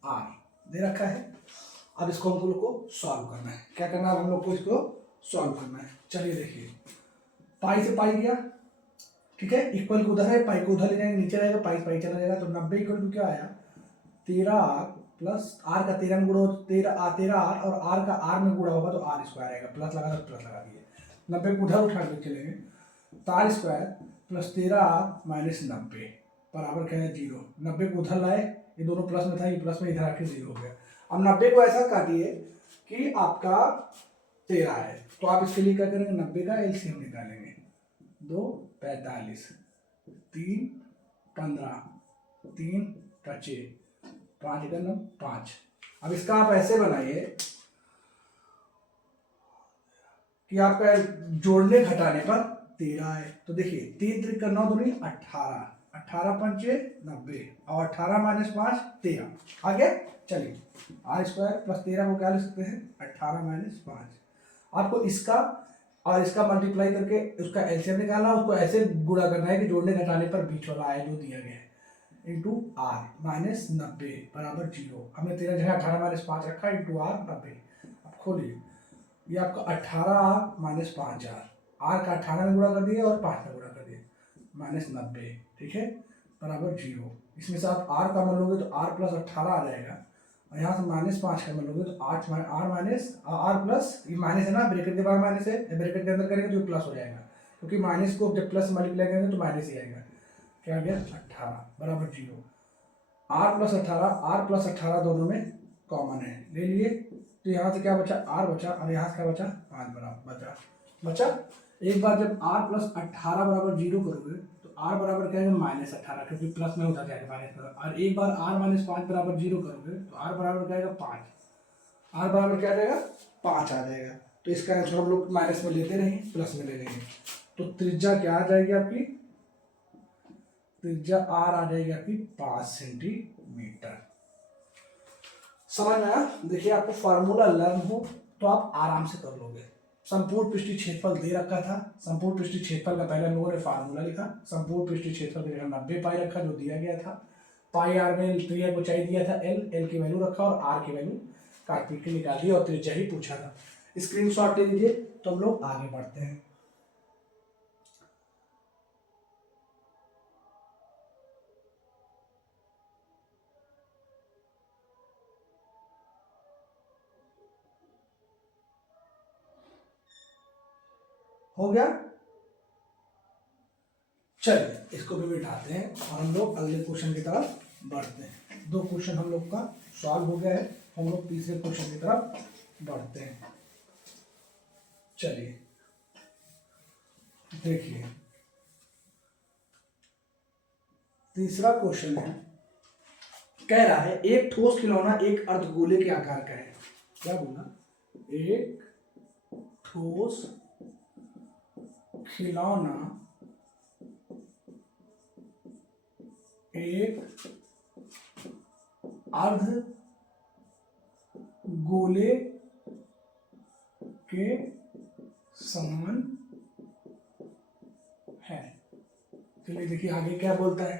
आर दे रखा है, अब इसको हम लोग को सॉल्व करना है। क्या करना है, हम लोग को इसको सॉल्व करना है। चलिए देखिए, पाई से पाई गया, ठीक है, इक्वल को उधर है, पाई को उधर ले जाएंगे, नीचे रहेगा, पाई पाई चला जाएगा, तो 90 इक्वल टू क्या आया, 13r प्लस आर का 13 में गुणा, 13r और आर का आर में गुणा होगा तो आर स्क्वायर आएगा, प्लस लगा तो प्लस लगा दिए, 90 को उधर उठा के चलेंगे, तो are square plus 13r minus 90 बराबर क्या है 0। 90 को उधर लाए, ये दोनों प्लस में था, ये प्लस में इधर आके 0 हो गया। अब 90 को ऐसा काटिए कि आपका 13 है, तो आप इसके लिए क्या करेंगे, 90 का एलसीएम निकालेंगे, 2 45, 3 15, 3 25, 5 का 5। अब इसका आप ऐसे बनाइए कि आपका जोड़ने घटाने पर 13 है, तो देखिए 3 3 का 9 दूनी 18, 18 पंचे 90 और 18 माइनस 5 13 आ गया। चलिए आर स्क्वायर प्लस 13 को क्या लिख सकते हैं, 18 माइनस 5। आपको इसका और इसका मल्टीप्लाई करके उसका एलसीएम निकालना, उसको ऐसे गुणा करना है कि जोड़ने घटाने पर बीच वाला आया जो दिया गया है, इंटू आर माइनस 90 बराबर 0। हमने 13 जगह 18 माइनस 5 रखा, इंटू आर 90। अब खोलिए, ये आपका 18 माइनस 5 आर का 18 में गुणा कर दिए और 5 में गुणा कर दिए, माइनस 90, ठीक है, बराबर 0। इसमें से आप आर का मान लोगे तो आर प्लस 18 आ जाएगा, और यहाँ से माइनस 5 का मान लोगे तो आर माइनस आर प्लस, ये माइनस है ना, ब्रैकेट के बाहर माइनस है, ब्रैकेट के अंदर करेंगे तो प्लस हो जाएगा, क्योंकि माइनस को जब प्लस मल्टीप्लाई करेंगे तो माइनस ही आएगा। क्या आ गया, 18 बराबर 0। आर प्लस 18 दोनों में कॉमन है, ले लिए, तो यहाँ से क्या बचा, आर बचा, और यहाँ से क्या बचा, 5 बराबर बचा। एक बार जब आर प्लस 18 बराबर 0 करोगे तो आर बराबर क्या है, माइनस 18, क्योंकि प्लस में उधर जाएगा माइनस पर, और एक बार आर माइनस 5 बराबर 0 करोगे तो आर बराबर क्या आएगा 5, आर बराबर क्या जाएगा 5 आ जाएगा। तो इसका आंसर हम लोग माइनस में लेते नहीं, प्लस में ले लेंगे, तो त्रिज्या क्या आ जाएगी आपकी, त्रिज्या आर आ जाएगी आपकी 5 सेंटीमीटर। समझ में आया। देखिए आपको फार्मूला लर्न हो तो आप आराम से कर लोगे। संपूर्ण पृष्ठीय क्षेत्रफल दे रखा था, संपूर्ण पृष्ठीय क्षेत्रफल का पहले हम लोगों ने फार्मूला लिखा, संपूर्ण पृष्ठीय क्षेत्रफल की जगह 90 पाई रखा जो दिया गया था, पाई आर में त्रिज्या ऊंचाई दिया था एल की वैल्यू रखा और आर की वैल्यू काट पीट के निकाल दी और त्रिज्या ही पूछा था। स्क्रीनशॉट ले लीजिए, तो हम लोग आगे बढ़ते हैं। हो गया, चलिए इसको भी मिटाते हैं और हम लोग अगले क्वेश्चन की तरफ बढ़ते हैं। 2 क्वेश्चन हम लोग का सॉल्व हो गया है, हम लोग तीसरे क्वेश्चन की तरफ बढ़ते हैं। चलिए देखिए, तीसरा क्वेश्चन है, कह रहा है एक ठोस खिलौना एक अर्धगोले के आकार का है। क्या बोला, एक ठोस खिलौना एक अर्ध गोले के समान है। चलिए देखिए आगे क्या बोलता है,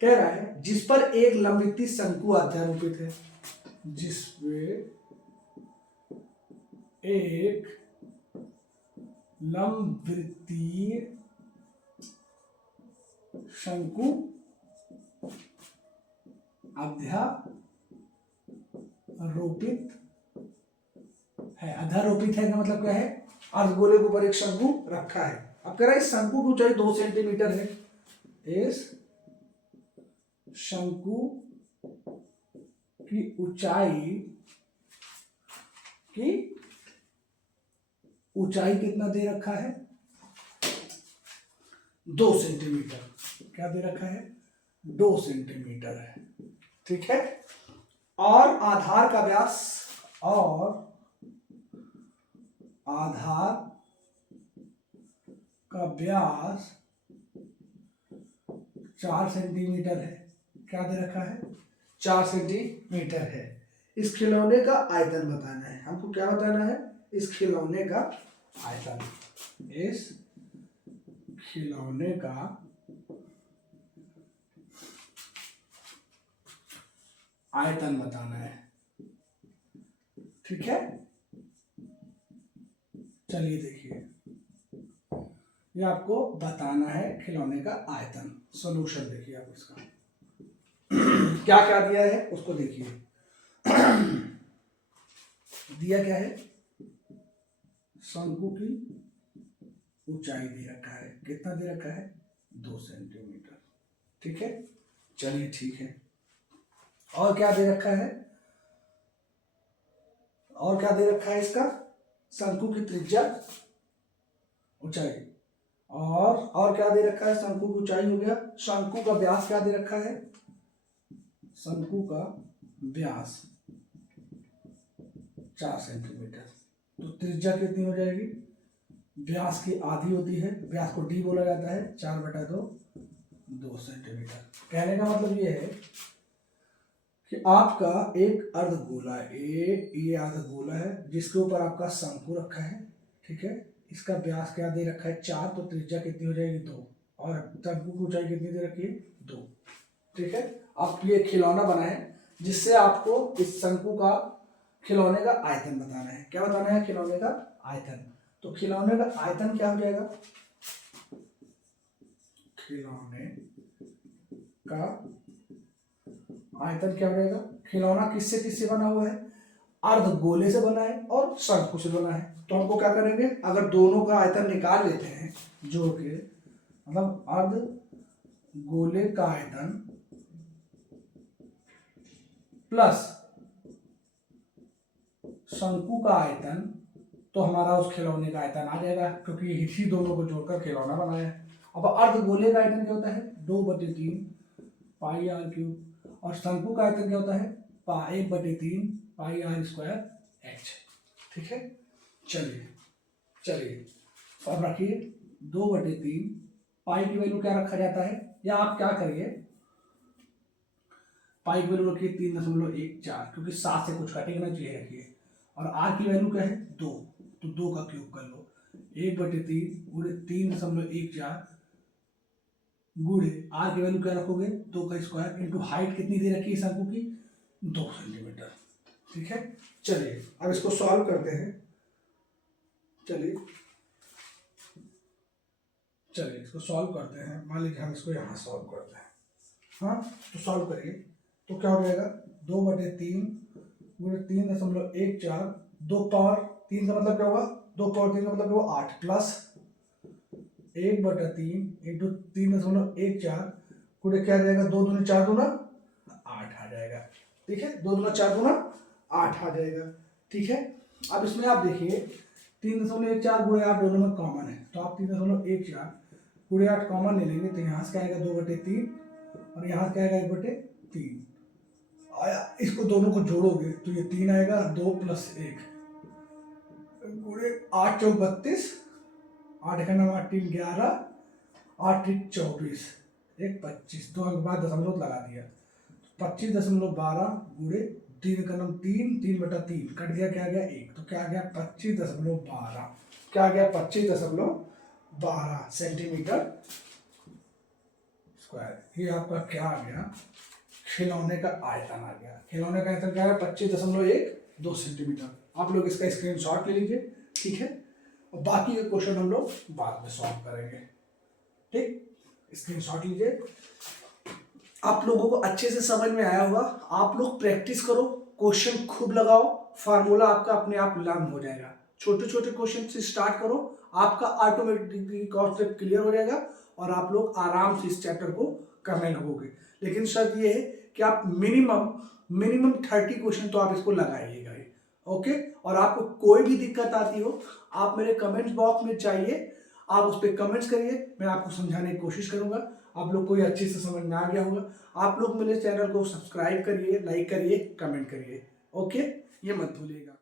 कह रहा है जिस पर एक लंबवृत्तीय शंकु अध्यारोपित है, जिस पे एक लंबवृत्तीय शंकु अध्यारोपित है। अध्यारोपित है का मतलब क्या है, अर्धगोले के ऊपर एक शंकु रखा है। अब कह रहा है इस शंकु की ऊंचाई 2 सेंटीमीटर है, इस शंकु की ऊंचाई कितना दे रखा है, 2 सेंटीमीटर। क्या दे रखा है, 2 सेंटीमीटर है, ठीक है। और आधार का व्यास, और आधार का व्यास 4 सेंटीमीटर है। क्या दे रखा है, 4 सेंटीमीटर है। इस खिलौने का आयतन बताना है हमको। क्या बताना है, इस खिलौने का आयतन, इस खिलौने का आयतन बताना है। ठीक है, चलिए देखिए, ये आपको बताना है खिलौने का आयतन। सॉल्यूशन देखिए आप इसका क्या क्या दिया है उसको देखिए। दिया क्या है, शंकु की ऊंचाई दे रखा है, कितना दे रखा है, 2 सेंटीमीटर। ठीक है, चलिए ठीक है, और क्या दे रखा है, और क्या दे रखा है इसका, शंकु की त्रिज्या ऊंचाई, और क्या दे रखा है, शंकु की ऊंचाई हो गया, शंकु का व्यास क्या दे रखा है, शंकु का व्यास 4 सेंटीमीटर। तो त्रिज्या कितनी हो जाएगी, व्यास की आधी होती है, व्यास को डी बोला जाता है, 4/2 2 सेंटीमीटर। कहने का मतलब ये है कि आपका एक अर्धगोला है, ये अर्धगोला है जिसके ऊपर आपका शंकु रखा है। ठीक है, इसका व्यास क्या दे रखा है, 4, तो त्रिज्या कितनी हो जाएगी, 2, और शंकु की ऊंचाई कितनी दे रखी है, 2। ठीक है, आप ये खिलौना बनाए जिससे आपको इस शंकु का खिलौने का आयतन बताना है। क्या बताना है, खिलौने का आयतन। तो खिलौने का आयतन क्या हो जाएगा, खिलौने का आयतन क्या हो जाएगा, खिलौना किससे किससे बना हुआ है, अर्धगोले से बना है और शंकु से बना है। तो हमको क्या करेंगे, अगर दोनों का आयतन निकाल लेते हैं, जो कि मतलब अर्धगोले का आयतन प्लस शंकु का आयतन, तो हमारा उस खिलौने का आयतन आ जाएगा, क्योंकि इसी दोनों को जोड़कर खिलौना बनाया है। अब अर्धगोले का आयतन क्या होता है, 2/3 पाई आर क्यूब, और शंकु का आयतन क्या होता है, 1/3 पाई आर स्क्वायर एच। ठीक है, चलिए अब रखिए 2/3 पाई की वैल्यू क्या रखा जाता है, या आप क्या करिए, पाई की वैल्यू रखिए 3.14, क्योंकि 7 से कुछ कटेगा ना, चाहिए रखिए। और आर की वैल्यू क्या है, 2, तो 2 का क्यूब कर लो, 1/3 गुणे 3.14 गुणे आर की वैल्यू क्या रखोगे, 2 का स्क्वायर, इंटू हाइट कितनी दे रखी है शंकु की, 2 सेंटीमीटर। ठीक है, चलिए अब इसको सॉल्व करते हैं। चलिए इसको सॉल्व करते हैं। मान लीजिए हम इसको यहाँ सॉल्व करते हैं, हाँ, तो सॉल्व करिए, तो क्या हो जाएगा, 2/3 गुणे 3.14, 2 पावर 3 का मतलब क्या होगा, 2 पावर 3 का मतलब क्या होगा 8, प्लस 1/3 इंटू 3.14 गुणे क्या आ जाएगा, 2 दूनी 4 दूना 8 आ जाएगा। ठीक है, 2 दूना 4 दूना 8 आ जाएगा। ठीक है, अब इसमें आप देखिए 3.14 गुणे 8 दोनों में कॉमन है, तो आप 3.14 गुणे 8 कॉमन ले लेंगे, तो यहाँ से क्या आएगा 2/3 और यहाँ से क्या आएगा 1/3 आया। इसको दोनों को जोड़ोगे तो ये 3 आएगा, 2 + 1 गुणे 8 × 32, 8 का नाम 8 × 11, 8 × 24, 1 25, 2 के बाद दशमलव लगा दिया, 25.12 गुणे 3 का नाम 3, 3/3 कट गया, क्या आ गया 1, तो क्या आ गया 25.12, क्या आ गया 25.12 सेंटीमीटर स्क्वायर। ये आपका क्या आ गया, खिलौने का आयतन आ गया। खिलौने का आयतन क्या है, 25.12 सेंटीमीटर। आप लोग इसका स्क्रीनशॉट ले लीजिए। ठीक है, और बाकी के क्वेश्चन हम लोग बाद में सॉल्व करेंगे। ठीक, स्क्रीनशॉट लीजिए। आप लोगों को अच्छे से समझ में आया होगा। आप लोग प्रैक्टिस करो, क्वेश्चन खूब लगाओ, फार्मूला आपका अपने आप लर्न हो जाएगा। छोटे छोटे क्वेश्चन से स्टार्ट करो, आपका ऑटोमेटिकली कॉन्सेप्ट क्लियर हो जाएगा और आप लोग आराम से इस चैप्टर को करने लगोगे। लेकिन शर्त ये है कि आप मिनिमम 30 क्वेश्चन तो आप इसको लगाइएगा। ओके, और आपको कोई भी दिक्कत आती हो, आप मेरे कमेंट्स बॉक्स में चाहिए, आप उस पर कमेंट्स करिए, मैं आपको समझाने की कोशिश करूंगा। आप लोग को ये अच्छे से समझ में आ गया होगा। आप लोग मेरे चैनल को सब्सक्राइब करिए, लाइक करिए, कमेंट करिए। ओके, ये मत भूलिएगा।